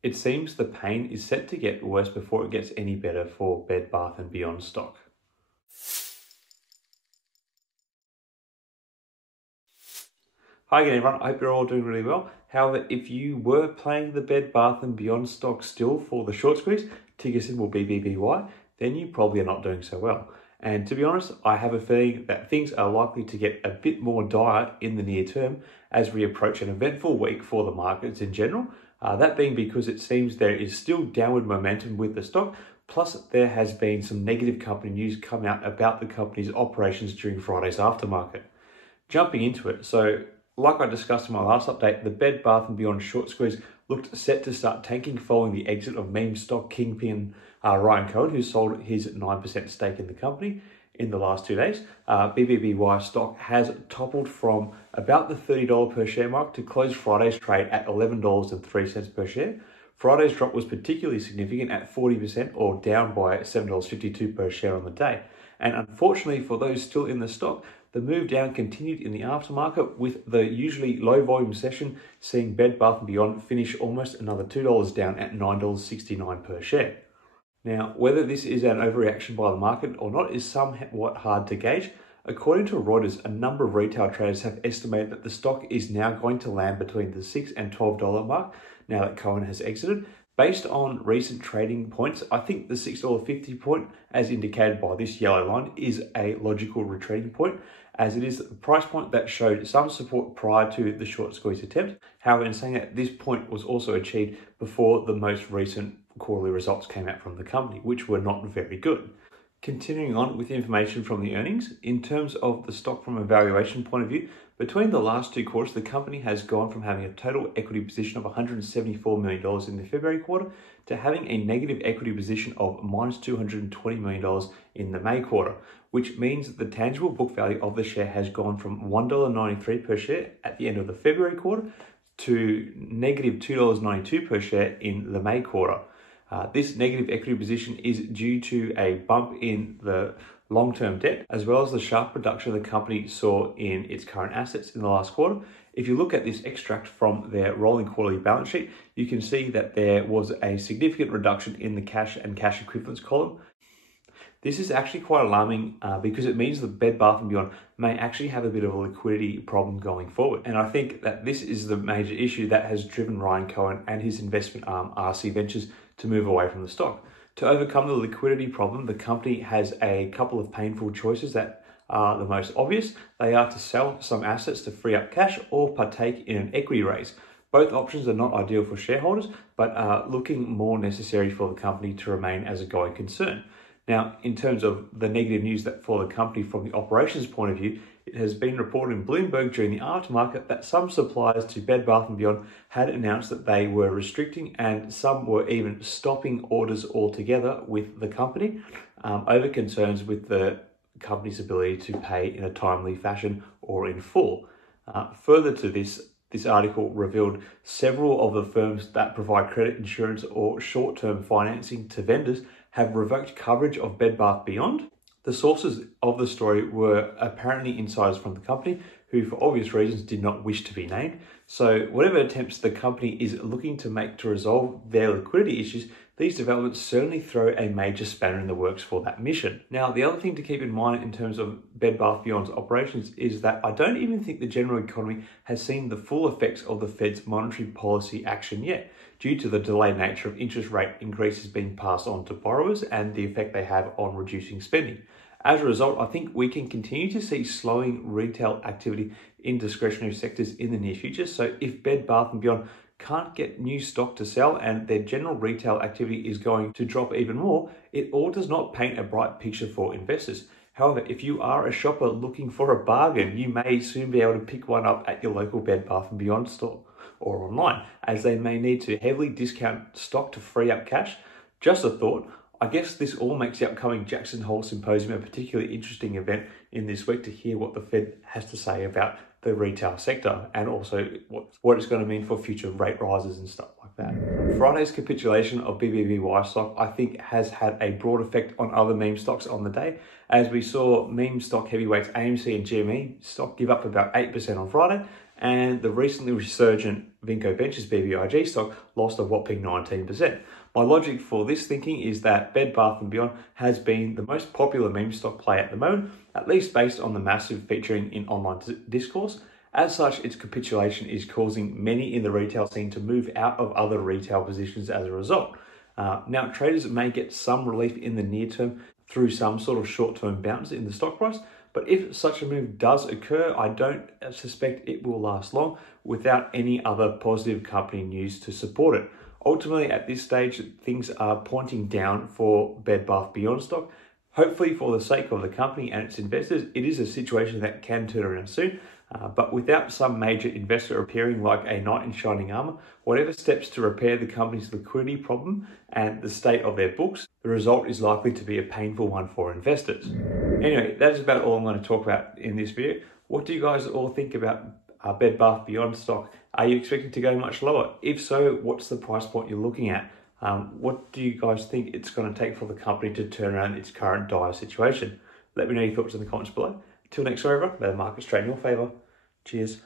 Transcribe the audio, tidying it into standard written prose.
It seems the pain is set to get worse before it gets any better for Bed Bath & Beyond stock. Hi again everyone, I hope you're all doing really well. However, if you were playing the Bed Bath & Beyond stock still for the short squeeze, ticker symbol BBBY, then you probably are not doing so well. And to be honest, I have a feeling that things are likely to get a bit more dire in the near term as we approach an eventful week for the markets in general. That being because it seems there is still downward momentum with the stock, plus there has been some negative company news come out about the company's operations during Friday's aftermarket. Jumping into it, so like I discussed in my last update, the Bed Bath & Beyond short squeeze looked set to start tanking following the exit of meme stock kingpin Ryan Cohen, who sold his 9% stake in the company in the last 2 days. BBBY stock has toppled from about the $30 per share mark to close Friday's trade at $11.03 per share. Friday's drop was particularly significant at 40%, or down by $7.52 per share on the day. And unfortunately for those still in the stock, the move down continued in the aftermarket, with the usually low volume session seeing Bed Bath & Beyond finish almost another $2 down at $9.69 per share. Now, whether this is an overreaction by the market or not is somewhat hard to gauge. According to Reuters, a number of retail traders have estimated that the stock is now going to land between the $6 and $12 mark now that Cohen has exited. Based on recent trading points, I think the $6.50 point, as indicated by this yellow line, is a logical retreating point, as it is the price point that showed some support prior to the short squeeze attempt. However, in saying that, this point was also achieved before the most recent quarterly results came out from the company, which were not very good. Continuing on with information from the earnings, in terms of the stock from a valuation point of view, between the last 2 quarters, the company has gone from having a total equity position of $174 million in the February quarter to having a negative equity position of minus $220 million in the May quarter, which means that the tangible book value of the share has gone from $1.93 per share at the end of the February quarter to negative $2.92 per share in the May quarter. This negative equity position is due to a bump in the long-term debt, as well as the sharp reduction the company saw in its current assets in the last quarter. If you look at this extract from their rolling quarterly balance sheet, you can see that there was a significant reduction in the cash and cash equivalents column. This is actually quite alarming because it means that Bed Bath & Beyond may actually have a bit of a liquidity problem going forward. And I think that this is the major issue that has driven Ryan Cohen and his investment arm, RC Ventures, to move away from the stock. To overcome the liquidity problem, the company has a couple of painful choices that are the most obvious. They are to sell some assets to free up cash or partake in an equity raise. Both options are not ideal for shareholders, but are looking more necessary for the company to remain as a going concern. Now, in terms of the negative news that for the company from the operations point of view, it has been reported in Bloomberg during the aftermarket that some suppliers to Bed Bath & Beyond had announced that they were restricting, and some were even stopping orders altogether with the company over concerns with the company's ability to pay in a timely fashion or in full. Further to this article revealed several of the firms that provide credit insurance or short-term financing to vendors have revoked coverage of Bed Bath & Beyond. The sources of the story were apparently insiders from the company who, for obvious reasons, did not wish to be named. So whatever attempts the company is looking to make to resolve their liquidity issues, these developments certainly throw a major spanner in the works for that mission. Now, the other thing to keep in mind in terms of Bed Bath & Beyond's operations is that I don't even think the general economy has seen the full effects of the Fed's monetary policy action yet, due to the delayed nature of interest rate increases being passed on to borrowers and the effect they have on reducing spending. As a result, I think we can continue to see slowing retail activity in discretionary sectors in the near future. So if Bed Bath & Beyond can't get new stock to sell and their general retail activity is going to drop even more, it all does not paint a bright picture for investors. However, if you are a shopper looking for a bargain, you may soon be able to pick one up at your local Bed Bath & Beyond store or online, as they may need to heavily discount stock to free up cash. Just a thought. I guess this all makes the upcoming Jackson Hole Symposium a particularly interesting event in this week to hear what the Fed has to say about the retail sector and also what it's going to mean for future rate rises and stuff like that. Friday's capitulation of BBBY stock, I think, has had a broad effect on other meme stocks on the day, as we saw meme stock heavyweights AMC and GME stock give up about 8% on Friday, and the recently resurgent Vinco Ventures BBIG stock lost a whopping 19%. My logic for this thinking is that Bed Bath & Beyond has been the most popular meme stock play at the moment, at least based on the massive featuring in online discourse. As such, its capitulation is causing many in the retail scene to move out of other retail positions as a result. Now, traders may get some relief in the near term through some sort of short-term bounce in the stock price, but if such a move does occur, I don't suspect it will last long without any other positive company news to support it. Ultimately, at this stage, things are pointing down for Bed Bath Beyond stock. Hopefully, for the sake of the company and its investors, it is a situation that can turn around soon. But without some major investor appearing like a knight in shining armor, whatever steps to repair the company's liquidity problem and the state of their books, the result is likely to be a painful one for investors. Anyway, that is about all I'm going to talk about in this video. What do you guys all think about Bed Bath Beyond stock? Are you expecting to go much lower? If so, what's the price point you're looking at? What do you guys think it's going to take for the company to turn around its current dire situation? Let me know your thoughts in the comments below. Till next time, everyone, may the markets trade in your favour. Cheers.